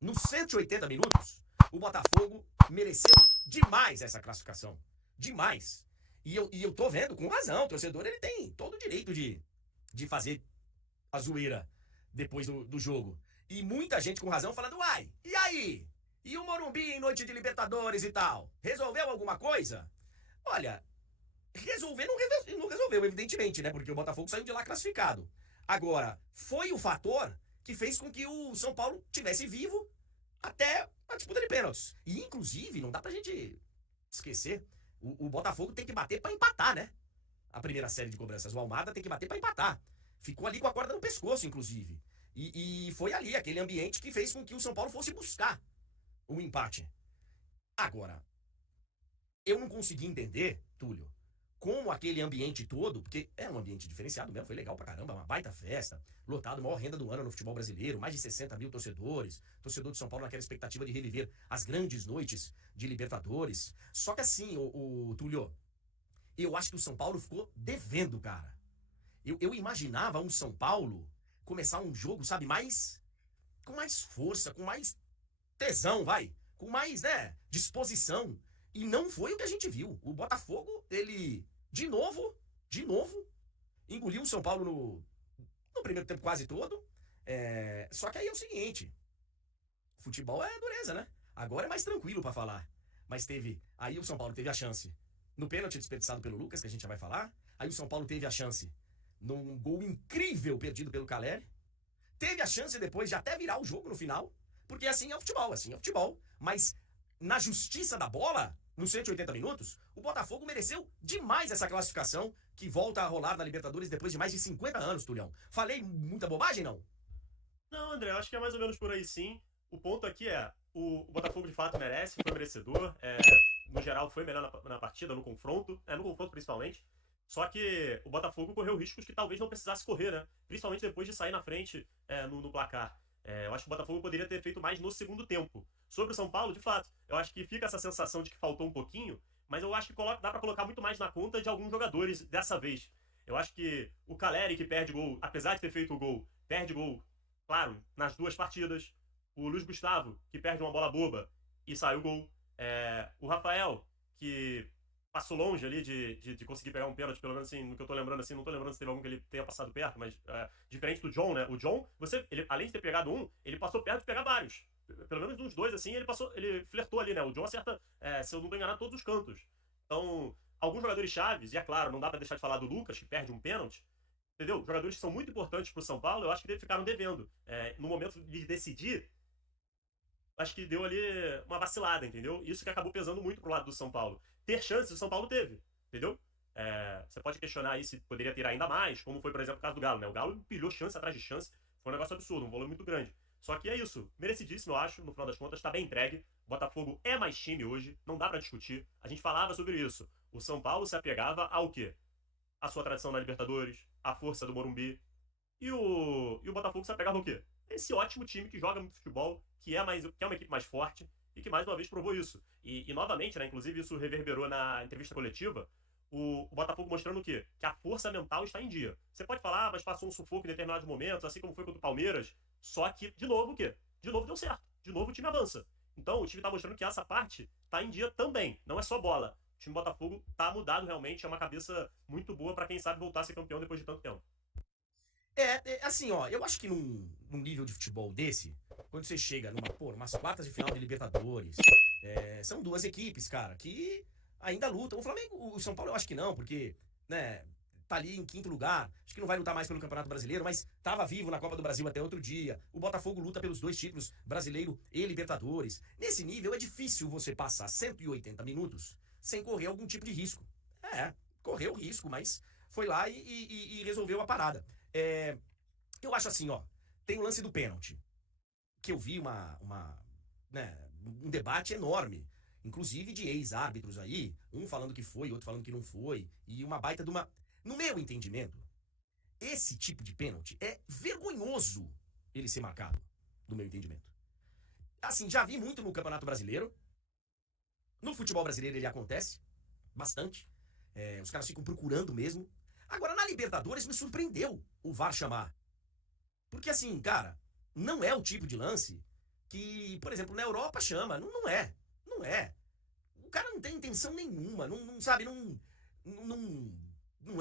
nos 180 minutos, o Botafogo mereceu demais essa classificação. Demais. E eu tô vendo, com razão, o torcedor ele tem todo o direito de fazer a zoeira depois do jogo. E muita gente com razão falando, uai, e aí? E o Morumbi em noite de Libertadores e tal? Resolveu alguma coisa? Olha, resolver não resolveu, evidentemente, né? Porque o Botafogo saiu de lá classificado. Agora, foi o fator que fez com que o São Paulo tivesse vivo até a disputa de pênaltis. E, inclusive, não dá pra gente esquecer, o Botafogo tem que bater pra empatar, né? A primeira série de cobranças. O Almada tem que bater pra empatar. Ficou ali com a corda no pescoço, inclusive. E foi ali, aquele ambiente que fez com que o São Paulo fosse buscar o empate. Agora, eu não consegui entender, Túlio, como aquele ambiente todo, porque é um ambiente diferenciado mesmo, foi legal pra caramba, uma baita festa, lotado, maior renda do ano no futebol brasileiro, mais de 60 mil torcedores, torcedor de São Paulo naquela expectativa de reviver as grandes noites de Libertadores. Só que assim, o Túlio, eu acho que o São Paulo ficou devendo, cara. Eu imaginava um São Paulo começar um jogo, sabe, mais com mais força, com mais tesão, vai, com mais, né, disposição. E não foi o que a gente viu. O Botafogo, ele, de novo, engoliu o São Paulo no primeiro tempo quase todo. Só que aí é o seguinte, futebol é dureza, né? Agora é mais tranquilo pra falar. Mas aí o São Paulo teve a chance no pênalti desperdiçado pelo Lucas, que a gente já vai falar. Aí o São Paulo teve a chance num gol incrível perdido pelo Caleri. Teve a chance depois de até virar o jogo no final, porque assim é o futebol, assim é o futebol. Mas na justiça da bola, nos 180 minutos, o Botafogo mereceu demais essa classificação que volta a rolar na Libertadores depois de mais de 50 anos, Tulhão. Falei muita bobagem, não? Não, André, eu acho que é mais ou menos por aí sim. O ponto aqui é, o Botafogo de fato merece, foi merecedor. No geral, foi melhor na partida, no confronto principalmente. Só que o Botafogo correu riscos que talvez não precisasse correr, né? Principalmente depois de sair na frente no placar. Eu acho que o Botafogo poderia ter feito mais no segundo tempo. Sobre o São Paulo, de fato, eu acho que fica essa sensação de que faltou um pouquinho, mas eu acho que dá pra colocar muito mais na conta de alguns jogadores dessa vez. Eu acho que o Caleri, que perde gol, apesar de ter feito o gol, perde gol, claro, nas duas partidas. O Luiz Gustavo, que perde uma bola boba e sai o gol. O Rafael, que passou longe ali de conseguir pegar um pênalti, pelo menos assim, no que eu tô lembrando, assim, não tô lembrando se teve algum que ele tenha passado perto, mas diferente do John, né? O John, ele, além de ter pegado um, ele passou perto de pegar vários. Pelo menos uns dois, assim, ele flertou ali, né? O John acerta, se eu não tô enganado, todos os cantos. Então, alguns jogadores chaves, e é claro, não dá pra deixar de falar do Lucas, que perde um pênalti, entendeu? Jogadores que são muito importantes pro São Paulo, eu acho que ficaram devendo. No momento de decidir, acho que deu ali uma vacilada, entendeu? Isso que acabou pesando muito pro lado do São Paulo. Ter chances, o São Paulo teve, entendeu? Você pode questionar aí se poderia ter ainda mais, como foi, por exemplo, o caso do Galo, né? O Galo empilhou chance atrás de chance, foi um negócio absurdo, um volume muito grande. Só que é isso, merecidíssimo, eu acho, no final das contas, tá bem entregue. O Botafogo é mais time hoje, não dá pra discutir. A gente falava sobre isso. O São Paulo se apegava ao quê? A sua tradição na Libertadores, a força do Morumbi. E o Botafogo se apegava ao quê? Esse ótimo time que joga muito futebol, que é uma equipe mais forte e que mais uma vez provou isso. E novamente, né, inclusive isso reverberou na entrevista coletiva, o Botafogo mostrando o quê? Que a força mental está em dia. Você pode falar, mas passou um sufoco em determinados momentos, assim como foi contra o Palmeiras, só que, de novo, o quê? De novo deu certo. De novo o time avança. Então o time está mostrando que essa parte está em dia também. Não é só bola. O time do Botafogo tá mudado realmente, é uma cabeça muito boa para quem sabe voltar a ser campeão depois de tanto tempo. Assim, ó, eu acho que num nível de futebol desse, quando você chega umas quartas de final de Libertadores, são duas equipes, cara, que ainda lutam. O Flamengo, o São Paulo eu acho que não, porque, né, tá ali em quinto lugar, acho que não vai lutar mais pelo Campeonato Brasileiro, mas tava vivo na Copa do Brasil até outro dia. O Botafogo luta pelos dois títulos, Brasileiro e Libertadores. Nesse nível é difícil você passar 180 minutos sem correr algum tipo de risco. Correu risco, mas foi lá e resolveu a parada. É, eu acho assim, ó, tem o lance do pênalti, que eu vi né, um debate enorme, inclusive de ex-árbitros aí, um falando que foi, outro falando que não foi, e uma baita de uma... No meu entendimento, esse tipo de pênalti é vergonhoso ele ser marcado, no meu entendimento. Assim, já vi muito no Campeonato Brasileiro, no futebol brasileiro ele acontece bastante, os caras ficam procurando mesmo. Agora, na Libertadores me surpreendeu o VAR chamar. Porque assim, cara, não é o tipo de lance que, por exemplo, na Europa chama. Não é. Não é. O cara não tem intenção nenhuma. Sabe, não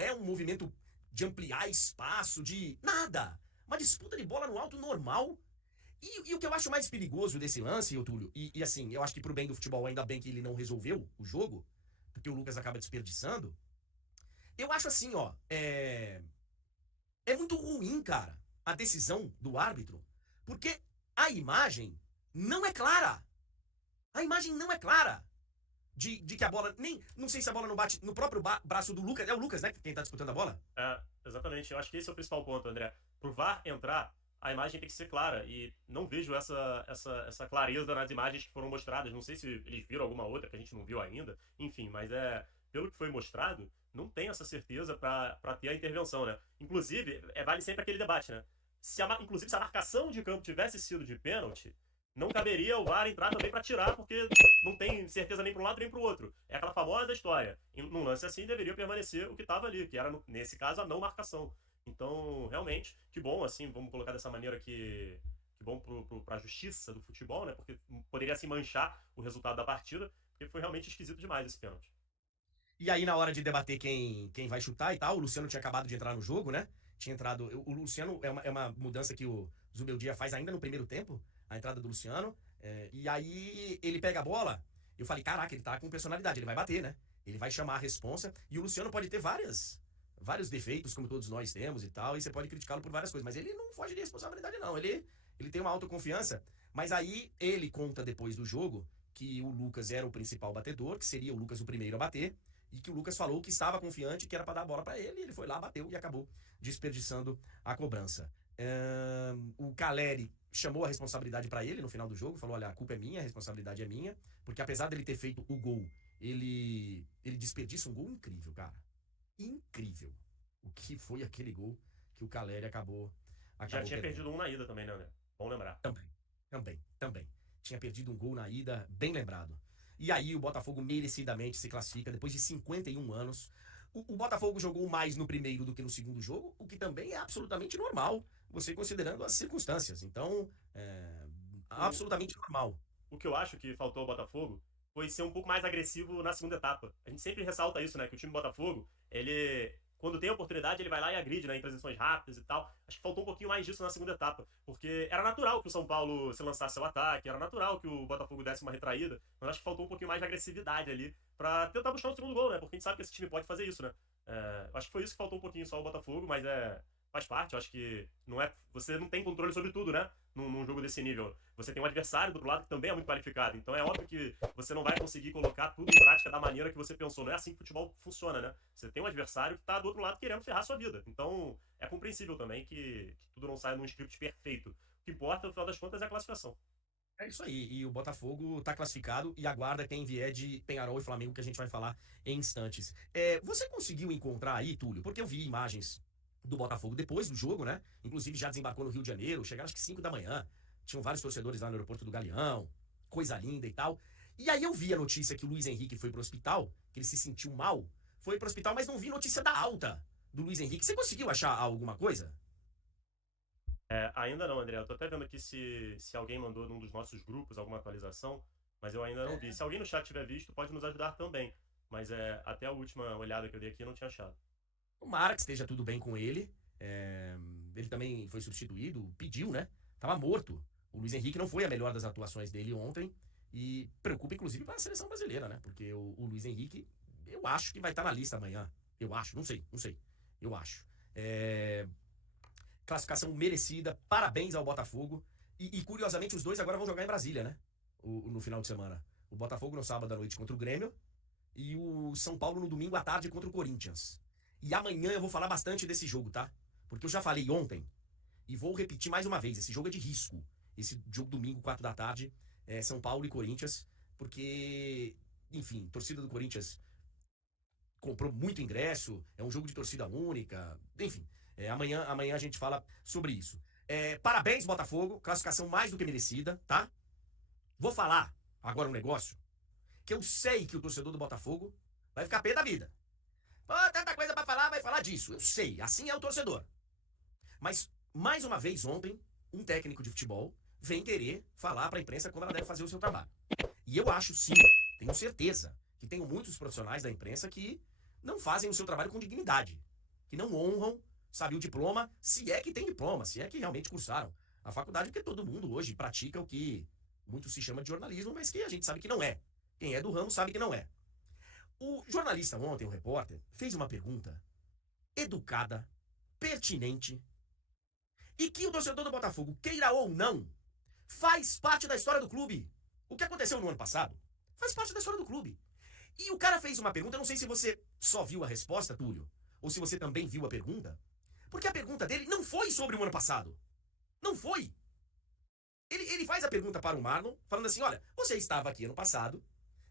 é um movimento de ampliar espaço, de nada. Uma disputa de bola no alto normal. E o que eu acho mais perigoso desse lance, Túlio, e assim, eu acho que pro bem do futebol, ainda bem que ele não resolveu o jogo, porque o Lucas acaba desperdiçando. Eu acho assim, ó, é muito ruim, cara, a decisão do árbitro, porque a imagem não é clara. A imagem não é clara. De que a bola. Não sei se a bola não bate no próprio braço do Lucas. É o Lucas, né? Quem tá disputando a bola? Exatamente. Eu acho que esse é o principal ponto, André. Pro VAR entrar, a imagem tem que ser clara. E não vejo essa clareza nas imagens que foram mostradas. Não sei se eles viram alguma outra que a gente não viu ainda. Enfim, mas pelo que foi mostrado, não tem essa certeza para ter a intervenção, né? Inclusive, vale sempre aquele debate, né? Inclusive, se a marcação de campo tivesse sido de pênalti, não caberia o VAR entrar também para tirar, porque não tem certeza nem para um lado nem para o outro. É aquela famosa história. Num lance assim, deveria permanecer o que estava ali, que era, nesse caso, a não marcação. Então, realmente, que bom, assim, vamos colocar dessa maneira que bom para a justiça do futebol, né? Porque poderia, assim, manchar o resultado da partida, porque foi realmente esquisito demais esse pênalti. E aí, na hora de debater quem vai chutar e tal, o Luciano tinha acabado de entrar no jogo, né? Tinha entrado. O Luciano é uma mudança que o Zubeldia faz ainda no primeiro tempo, a entrada do Luciano. E aí ele pega a bola. Eu falei, caraca, ele tá com personalidade, ele vai bater, né? Ele vai chamar a responsa. E o Luciano pode ter vários defeitos, como todos nós temos e tal. E você pode criticá-lo por várias coisas. Mas ele não foge de responsabilidade, não. Ele tem uma autoconfiança. Mas aí ele conta depois do jogo que o Lucas era o principal batedor, que seria o Lucas o primeiro a bater. E que o Lucas falou que estava confiante, que era para dar a bola para ele. E ele foi lá, bateu e acabou desperdiçando a cobrança. O Caleri chamou a responsabilidade para ele no final do jogo, falou, olha, a culpa é minha, a responsabilidade é minha, porque apesar dele ter feito o gol, ele desperdiça um gol incrível, cara. Incrível. O que foi aquele gol que o Caleri acabou Já tinha perdendo. perdido um na ida também, né, André? Bom lembrar. Também. Tinha perdido um gol na ida, bem lembrado. E aí o Botafogo merecidamente se classifica depois de 51 anos. O Botafogo jogou mais no primeiro do que no segundo jogo, o que também é absolutamente normal, você considerando as circunstâncias. Então, absolutamente normal. O que eu acho que faltou ao Botafogo foi ser um pouco mais agressivo na segunda etapa. A gente sempre ressalta isso, né? Que o time do Botafogo, ele, quando tem a oportunidade, ele vai lá e agride, né? Em transições rápidas e tal. Acho que faltou um pouquinho mais disso na segunda etapa. Porque era natural que o São Paulo se lançasse ao ataque, era natural que o Botafogo desse uma retraída, mas acho que faltou um pouquinho mais de agressividade ali pra tentar buscar o segundo gol, né? Porque a gente sabe que esse time pode fazer isso, né? Acho que foi isso que faltou um pouquinho só ao Botafogo, mas faz parte. Eu acho que você não tem controle sobre tudo, né? Num jogo desse nível. Você tem um adversário do outro lado que também é muito qualificado. Então é óbvio que você não vai conseguir colocar tudo em prática da maneira que você pensou. Não é assim que o futebol funciona, né? Você tem um adversário que tá do outro lado querendo ferrar a sua vida. Então é compreensível também que tudo não saia num script perfeito. O que importa, no final das contas, é a classificação. É isso aí. E o Botafogo tá classificado e aguarda quem vier de Penharol e Flamengo, que a gente vai falar em instantes. Você conseguiu encontrar aí, Túlio? Porque eu vi imagens do Botafogo depois do jogo, né? Inclusive já desembarcou no Rio de Janeiro, chegaram acho que 5 da manhã. Tinham vários torcedores lá no aeroporto do Galeão, coisa linda e tal. E aí eu vi a notícia que o Luiz Henrique foi pro hospital, que ele se sentiu mal. Foi pro hospital, mas não vi notícia da alta do Luiz Henrique. Você conseguiu achar alguma coisa? Ainda não, André. Eu tô até vendo aqui se alguém mandou num dos nossos grupos alguma atualização, mas eu ainda não vi. Se alguém no chat tiver visto, pode nos ajudar também. Mas até a última olhada que eu dei aqui eu não tinha achado. Tomara que esteja tudo bem com ele. Ele também foi substituído, pediu, né? Tava morto. O Luiz Henrique não foi a melhor das atuações dele ontem. E preocupa, inclusive, para a seleção brasileira, né? Porque o Luiz Henrique, eu acho que vai estar na lista amanhã. Eu acho, não sei. Eu acho. Classificação merecida, parabéns ao Botafogo. E curiosamente, os dois agora vão jogar em Brasília, né? No final de semana. O Botafogo no sábado à noite contra o Grêmio. E o São Paulo no domingo à tarde contra o Corinthians. E amanhã eu vou falar bastante desse jogo, tá? Porque eu já falei ontem e vou repetir mais uma vez. Esse jogo é de risco. Esse jogo domingo, 4 da tarde, São Paulo e Corinthians. Porque, enfim, torcida do Corinthians comprou muito ingresso. É um jogo de torcida única. Enfim, amanhã a gente fala sobre isso. Parabéns, Botafogo. Classificação mais do que merecida, tá? Vou falar agora um negócio que eu sei que o torcedor do Botafogo vai ficar pé da vida. Pô, tanta coisa pra falar, vai falar disso. Eu sei, assim é o torcedor. Mas, mais uma vez, ontem, um técnico de futebol vem querer falar para a imprensa como ela deve fazer o seu trabalho. E eu acho sim, tenho certeza, que tem muitos profissionais da imprensa que não fazem o seu trabalho com dignidade, que não honram, sabe, o diploma, se é que tem diploma, se é que realmente cursaram a faculdade, porque todo mundo hoje pratica o que muito se chama de jornalismo, mas que a gente sabe que não é. Quem é do ramo sabe que não é. O jornalista ontem, o repórter, fez uma pergunta educada, pertinente, e que o torcedor do Botafogo, queira ou não, faz parte da história do clube. O que aconteceu no ano passado faz parte da história do clube. E o cara fez uma pergunta, eu não sei se você só viu a resposta, Túlio, ou se você também viu a pergunta, porque a pergunta dele não foi sobre o ano passado. Não foi. Ele faz a pergunta para o Marlon, falando assim, olha, você estava aqui ano passado,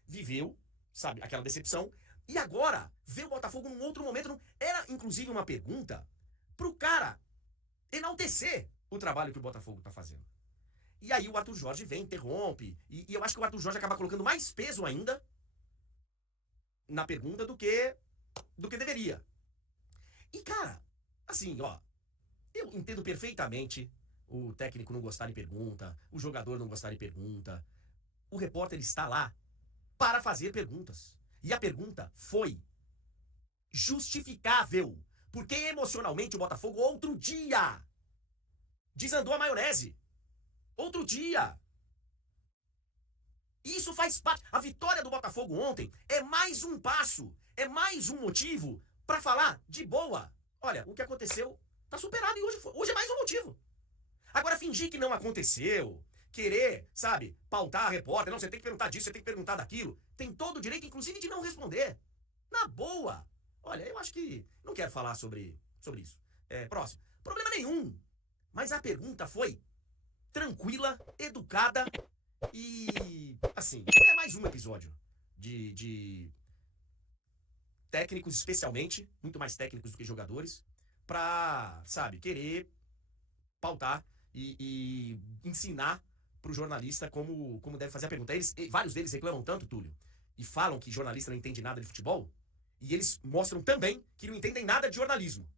viveu, sabe, aquela decepção, e agora vê o Botafogo num outro momento. Era, inclusive, uma pergunta pro cara enaltecer o trabalho que o Botafogo tá fazendo. E aí o Arthur Jorge vem, interrompe, e eu acho que o Arthur Jorge acaba colocando mais peso ainda na pergunta do que deveria. E, cara, assim, ó, eu entendo perfeitamente o técnico não gostar de pergunta, o jogador não gostar de pergunta. O repórter está lá para fazer perguntas. E a pergunta foi justificável. Porque emocionalmente o Botafogo outro dia desandou a maionese. Outro dia. Isso faz parte. A vitória do Botafogo ontem é mais um passo, é mais um motivo para falar de boa. Olha, o que aconteceu tá superado e hoje é mais um motivo. Agora, fingir que não aconteceu, querer, sabe, pautar a repórter, não, você tem que perguntar disso, você tem que perguntar daquilo, tem todo o direito, inclusive, de não responder. Na boa. Olha, eu acho que não quero falar sobre isso. Próximo. Problema nenhum. Mas a pergunta foi tranquila, educada e, assim, é mais um episódio de técnicos, especialmente, muito mais técnicos do que jogadores, pra, sabe, querer pautar e ensinar pro jornalista como deve fazer a pergunta. Vários deles reclamam tanto, Túlio, e falam que jornalista não entende nada de futebol, e eles mostram também que não entendem nada de jornalismo.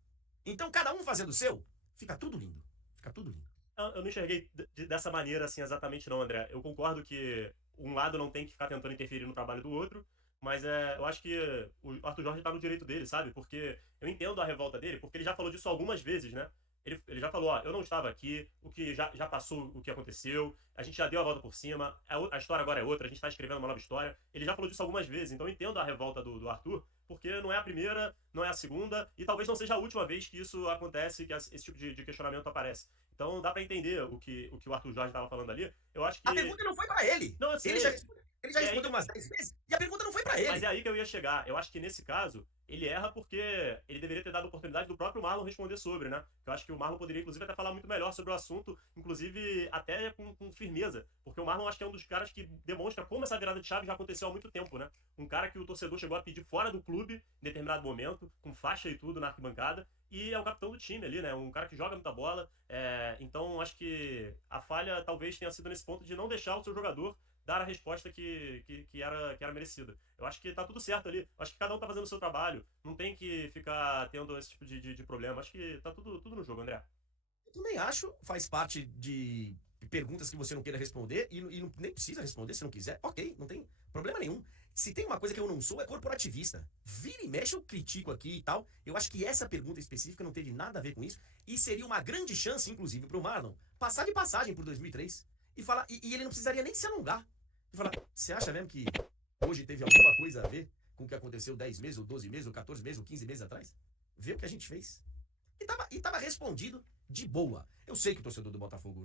Então, cada um fazendo o seu, fica tudo lindo. Fica tudo lindo. Eu não enxerguei dessa maneira, assim, exatamente não, André. Eu concordo que um lado não tem que ficar tentando interferir no trabalho do outro, mas eu acho que o Arthur Jorge tá no direito dele, sabe? Porque eu entendo a revolta dele, porque ele já falou disso algumas vezes, né? Ele já falou, ó, eu não estava aqui, o que já passou, o que aconteceu, a gente já deu a volta por cima, a história agora é outra, a gente tá escrevendo uma nova história. Ele já falou disso algumas vezes, então eu entendo a revolta do Arthur, porque não é a primeira, não é a segunda, e talvez não seja a última vez que isso acontece, que esse tipo de questionamento aparece. Então dá pra entender o que o Arthur Jorge tava falando ali. Eu acho que... A pergunta não foi pra ele. Não, eu sei. Ele já respondeu umas 10 vezes e a pergunta não foi pra ele. Mas é aí que eu ia chegar. Eu acho que nesse caso, ele erra porque ele deveria ter dado a oportunidade do próprio Marlon responder sobre, né? Eu acho que o Marlon poderia, inclusive, até falar muito melhor sobre o assunto, inclusive até com firmeza. Porque o Marlon acho que é um dos caras que demonstra como essa virada de chave já aconteceu há muito tempo, né? Um cara que o torcedor chegou a pedir fora do clube em determinado momento, com faixa e tudo na arquibancada, e é o capitão do time ali, né? Um cara que joga muita bola. Então, acho que a falha talvez tenha sido nesse ponto de não deixar o seu jogador dar a resposta que era merecida. Eu acho que tá tudo certo ali. Eu acho que cada um tá fazendo o seu trabalho. Não tem que ficar tendo esse tipo de problema. Acho que tá tudo no jogo, André. Eu também acho, faz parte de perguntas que você não queira responder e nem precisa responder se não quiser. Ok, não tem problema nenhum. Se tem uma coisa que eu não sou, é corporativista. Vira e mexe, eu critico aqui e tal. Eu acho que essa pergunta específica não teve nada a ver com isso. E seria uma grande chance, inclusive, pro Marlon passar de passagem por 2003 e falar. E ele não precisaria nem se alongar. E falar, você acha mesmo que hoje teve alguma coisa a ver com o que aconteceu 10 meses, ou 12 meses, ou 14 meses, ou 15 meses atrás? Vê o que a gente fez. E tava respondido de boa. Eu sei que o torcedor do Botafogo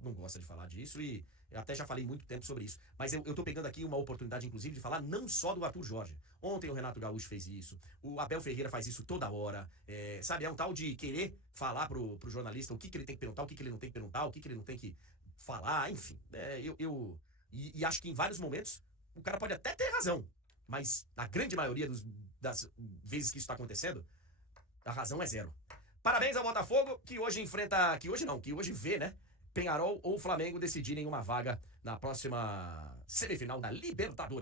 não gosta de falar disso e eu até já falei muito tempo sobre isso. Mas eu tô pegando aqui uma oportunidade, inclusive, de falar não só do Arthur Jorge. Ontem o Renato Gaúcho fez isso, o Abel Ferreira faz isso toda hora. Sabe, é um tal de querer falar pro jornalista o que ele tem que perguntar, o que ele não tem que perguntar, o que ele não tem que falar, enfim. E acho que em vários momentos o cara pode até ter razão, mas na grande maioria das vezes que isso está acontecendo, a razão é zero. Parabéns ao Botafogo, que hoje enfrenta... Que hoje vê, né? Penharol ou Flamengo decidirem uma vaga na próxima semifinal da Libertadores.